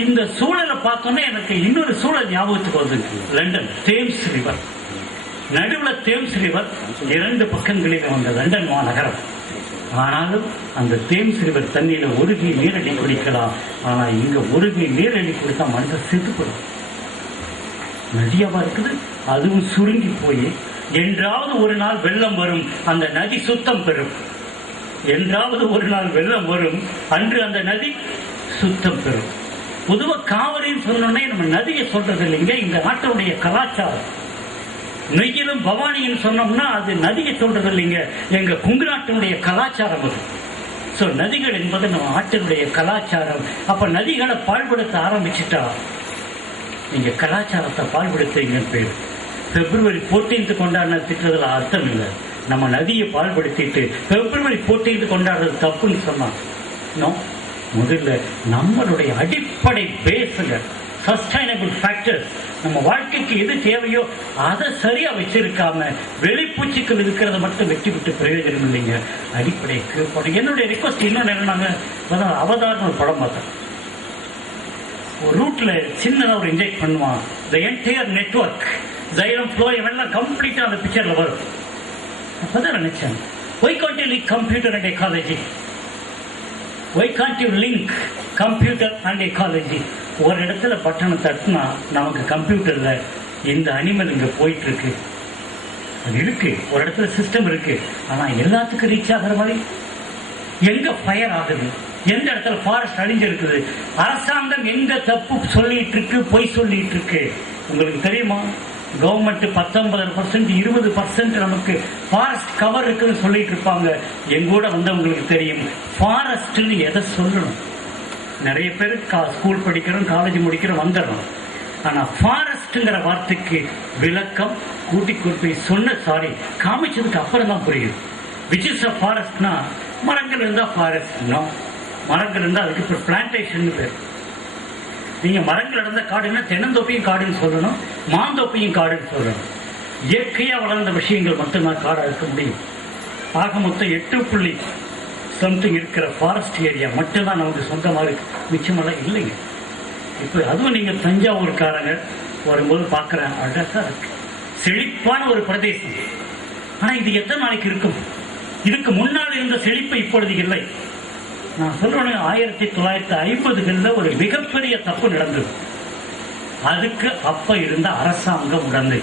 இந்த சூழலை பார்த்தோன்னே எனக்கு இன்னொரு சூழல் ஞாபகத்துக்கு வந்து, லண்டன் தேம்ஸ் ரிவர், நடுவில் தேம்ஸ் ரிவர், 2 பக்கங்களில் வந்த லண்டன் மாநகரம். ஆனாலும் அந்த தேம்ஸ் ரிவர் தண்ணியில ஒருகி நீரடி குடிக்கலாம். ஆனா இங்க ஒருகி நீரடி குடித்தா மனிதன் செத்துப்படும். நதியாவா இருக்குது, அதுவும் சுருங்கி போய் என்றாவது ஒரு நாள் வெள்ளம் வரும், அந்த நதி சுத்தம் பெறும். என்றாவது ஒரு நாள் வெள்ளம் வரும், அன்று அந்த நதி சுத்தம் பெறும். பொதுவா காவிரின்னு சொன்னோன்னே நம்ம நதியை சொல்றது இல்லைங்க, இந்த நாட்டுடைய கலாச்சாரம். நெய்யிலும் பவானின்னு சொன்னோம்னா அது நதியை சொல்றது இல்லைங்க, எங்க கொங்கு நாட்டினுடைய கலாச்சாரம் அது. சோ நதிகள் என்பது நம்ம நாட்டினுடைய கலாச்சாரம். அப்ப நதிகளை பாழ்படுத்த ஆரம்பிச்சுட்டா நீங்க கலாச்சாரத்தை பாழ்படுத்துறீங்கன்னு பேர். February 14th கொண்டாடின திட்டத்துல அர்த்தம் இல்லை. நம்ம நதியை பாழ்படுத்திட்டு February 14th கொண்டாடுறது தப்புன்னு சொன்னா, முதல்ல நம்மளுடைய அடிப்படை பேசுங்க, சஸ்டைனபிள் ஃபேக்டர்ஸ், நம்ம வாழ்க்கைக்கு எது தேவையோ அதை சரியா வச்சிருக்காம வெளிப்பூச்சிகள் இருக்கிறத மட்டும் வெட்டி விட்டு பிரயோஜனம் இல்லைங்க. அடிப்படைக்கு என்னுடைய ரிக்வஸ்ட் இன்னொன்று என்னன்னாங்க, அவதாரம் ஒரு படம் பார்த்தேன். ஒரு ரூட்ல சின்னதா ஒரு இன்ஜெக்ட் பண்ணுவான், the entire network xylem flow எல்லாம் கம்ப்ளீட்டா அந்த பிக்சர்ல வரும். அப்பதான் நினைச்சேன், why can't you link computer and ecology? Why can't you link computer and ecology? ஒரு இடத்துல பட்டனை தட்டினா நமக்கு கம்ப்யூட்டர்ல இந்த அனிமல் இங்க போயிட்டு இருக்கு, அது இருக்கு, ஒரு இடத்துல சிஸ்டம் இருக்கு. ஆனா எல்லாத்துக்கும் ரீச் ஆகிற மாதிரி எங்க ஃபயர் ஆகுது, எந்த இடத்துல ஃபாரஸ்ட் அழிஞ்சிருக்குது, அரசாங்கம் எங்க தப்பு சொல்லிட்டு இருக்கு, பொய் சொல்லிட்டு இருக்கு. உங்களுக்கு தெரியுமா, கவர்மெண்ட் 19%, 20% நமக்கு ஃபாரஸ்ட் கவர் இருக்குன்னு சொல்லிட்டு இருப்பாங்க. எங்கூட வந்தவங்களுக்கு தெரியும் ஃபாரஸ்ட்னு எதை சொல்லணும். நிறைய பேர் ஸ்கூல் படிக்கிறோம், காலேஜ் முடிக்கிறோம், வந்துடுறோம். ஆனா ஃபாரஸ்ட்ங்கிற வார்த்தைக்கு விளக்கம் கூட்டி போய் காமிச்சதுக்கு அப்புறம் தான் புரியுது. விச் இஸ் அ ஃபாரஸ்ட்னா, மரங்கள் இருந்தா ஃபாரஸ்ட், மரங்கள் இருந்தா அதுக்கு இப்போ பிளான்டேஷன் பேர். நீங்க மரங்கள் இருந்த காடுன்னா தென்னந்தோப்பையும் காடுன்னு சொல்லணும், மாந்தோப்பையும் காடுன்னு சொல்லணும். இயற்கையா வளர்ந்த விஷயங்கள் மட்டும்தான் காடா இருக்க முடியும். ஆக மொத்தம் 8.something இருக்கிற ஃபாரஸ்ட் ஏரியா மட்டும்தான் நமக்கு சொந்தமா இருக்கு, மிச்சமெல்லாம் இல்லைங்க. இப்ப அதுவும் நீங்க தஞ்சாவூர்காரங்க வரும்போது பாக்குறேன், அழகா இருக்கு, செழிப்பான ஒரு பிரதேசம். ஆனா இது எத்தனை நாளைக்கு இருக்கும்? இதுக்கு முன்னால் இருந்த செழிப்பு இப்பொழுது இல்லை. நான் சொல்றேன், 1950களில் ஒரு மிகப்பெரிய தப்பு நடந்தது. அதுக்கு அப்ப இருந்த அரசாங்கம் உடனே,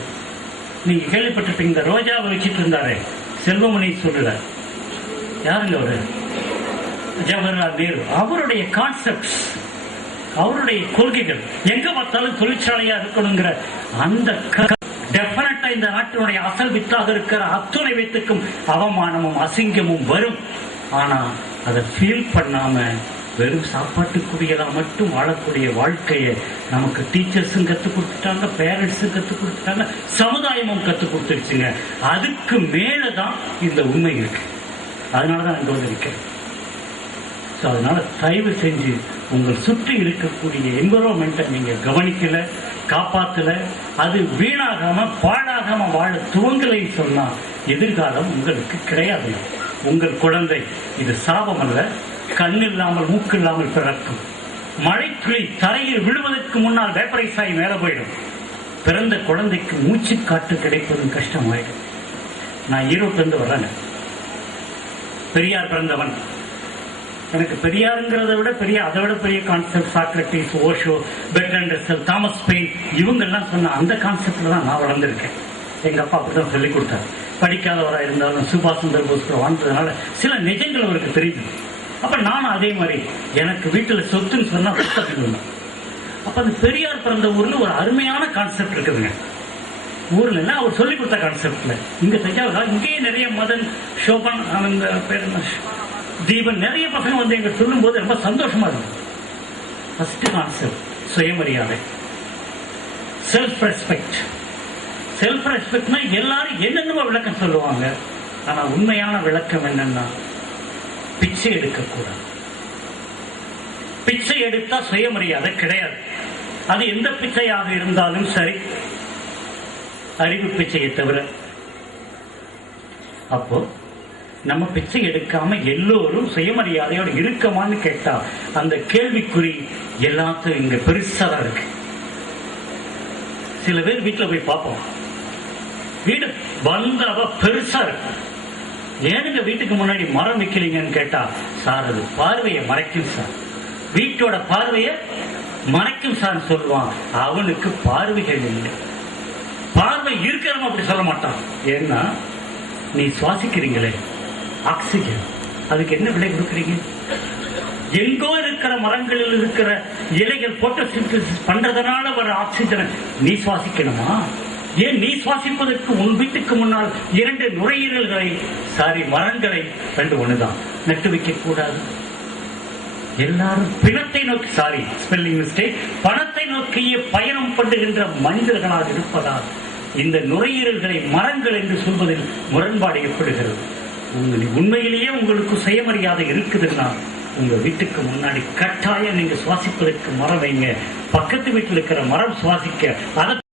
நீங்க கேள்விப்பட்டிருப்பீங்க, இந்த ரோஜாவை வச்சுட்டு இருந்தாரு செல்வமணி சொல்றார், யாருங்க அவரு, ஜவஹர்லால் நேரு. அவருடைய கான்செப்ட்ஸ், அவருடைய கொள்கைகள் எங்க பார்த்தாலும் தொழிற்சாலையா இருக்கணுங்கிற அந்த டெஃபினட்டா இந்த நாட்டினுடைய அசல் வித்தாக இருக்கிற அத்துணை வைத்துக்கும் அவமானமும் அசிங்கமும் வரும். ஆனா அதை ஃபீல் பண்ணாம வெறும் சாப்பாட்டுக்குரியதா மட்டும் வாழக்கூடிய வாழ்க்கையை நமக்கு டீச்சர்ஸும் கற்றுக் கொடுத்துட்டாங்க, பேரண்ட்ஸும் கற்றுக் கொடுத்துட்டாங்க, சமுதாயமும் கற்றுக் கொடுத்துருச்சுங்க. அதுக்கு மேலதான் இந்த உண்மை இருக்கு. அதனாலதான் இங்க வந்து இருக்கிறேன். அதனால தயவு செஞ்சு உங்கள் சுற்றி இருக்கக்கூடிய என்விரான்மெண்ட்டை நீங்க கவனிக்கல, காப்பாத்தல, அது வீணாகாம பாழாகாம வாழ துவங்கலை சொன்னா எதிர்காலம் உங்களுக்கு கிடையாது. உங்கள் குழந்தை இது சாபம் அல்ல, கண் இல்லாமல் மூக்கு இல்லாமல் பிறக்கும். மழைத்துளி தரையில் விழுவதற்கு முன்னால் வேப்பரைஸ் ஆகி மேல போயிடும். பிறந்த குழந்தைக்கு மூச்சு காற்று கிடைப்பதும் கஷ்டமாயிடும். நான் ஈரோட்டிலிருந்து வரேன். பெரியார் பிறந்தவன். எனக்கு பெரியாருங்கிறத விட அதை விட பெரிய concept Socrates, Osho, Bertrand Russell, Thomas pain, இவங்கெல்லாம் சொன்ன அந்த கான்செப்ட்ல தான் நான் வளர்ந்துருக்கேன். எங்க அப்பா அப்படிதான் சொல்லிக் கொடுத்தாரு. படிக்காதவராக இருந்தாலும் சுபாஷ் சந்திர போஸ் வாழ்ந்ததுனால சில நிஜங்கள் அவருக்கு தெரியுது. அப்ப நானும் அதே மாதிரி, எனக்கு வீட்டுல சொத்துன்னு சொன்னா புத்தகம். அப்ப அந்த பெரியார் பிறந்த ஊர்ல ஒரு அருமையான கான்செப்ட் இருக்குதுங்க. ஊர்ல எல்லாம் அவர் சொல்லிக் கொடுத்த கான்செப்ட்ல இங்க தஞ்சாவூர் இங்கேயே நிறைய மதன், சோபன், அந்த பேர் தீபன், நிறைய பசங்க வந்து எங்க சொல்லும் போது ரொம்ப சந்தோஷமா இருக்கும். ஃபர்ஸ்ட் கான்செப்ட் சுயமரியாதை, செல்ஃப் ரெஸ்பெக்ட். செல்ஃப் ரெஸ்பெக்ட்னா எல்லாரும் என்னென்னமோ விளக்கம் சொல்லுவாங்க. ஆனா உண்மையான விளக்கம் என்னன்னா, பிச்சை எடுக்கக்கூடாது. பிச்சை எடுத்தா சுயமரியாதை கிடையாது. அது எந்த பிச்சையாக இருந்தாலும் சரி, அறிவு பிச்சையை தவிர. அப்போ நம்ம பிச்சை எடுக்காம எல்லோரும் சுயமரியாதையோடு இருக்கமான்னு கேட்டா அந்த கேள்விக்குறி எல்லாத்தையும் இங்க பெருசா இருக்கு. சில பேர் வீட்டுல போய் பார்ப்போம், வீடு பந்தாவா பெருசா இருக்கு. ஏனுங்க வீட்டுக்கு முன்னாடி மரம் வைக்கலீங்கன்னு கேட்டா, சார் அது பார்வையை மறைக்கும் சார், வீட்டோட பார்வையை மறைக்கும் சார் சொல்லுவான். அவனுக்கு பார்வைகள் இல்லை. பார்வை இருக்கிறவன் அப்படி சொல்ல மாட்டான். ஏன்னா நீ சுவாசிக்கிறீங்களே ஆக்சிஜன், அதுக்கு என்ன விலை கொடுக்குறீங்க? எங்கோ இருக்கிற மரங்களில் இருக்கிற இலைகள் போட்டோசிந்தசிஸ் பண்றதுனால வர ஆக்சிஜனை நீ சுவாசிக்கணுமா? ஏன் நீ சுவாசிப்பதற்கு உன் வீட்டுக்கு முன்னால் 2 நுரையீரல்களை மரங்களை 2 ஒண்ணுதான் நட்டு வைக்க கூடாது? எல்லாரும் பிணத்தை நோக்கி ஸ்பெல்லிங் மிஸ்டேக், பணத்தை நோக்கிய பயணம் பண்ணுகின்ற மனிதர்களாக இருப்பதால் இந்த நுரையீரல்களை மரங்கள் என்று சொல்வதில் முரண்பாடு ஏற்படுகிறது. உண்மையிலேயே உங்களுக்கு சுயமரியாதை இருக்குதுன்னா உங்க வீட்டுக்கு முன்னாடி கட்டாயம் நீங்க சுவாசிப்பதற்கு மரம் வைங்க. பக்கத்து வீட்டில் இருக்கிற மரம் சுவாசிக்க, அதை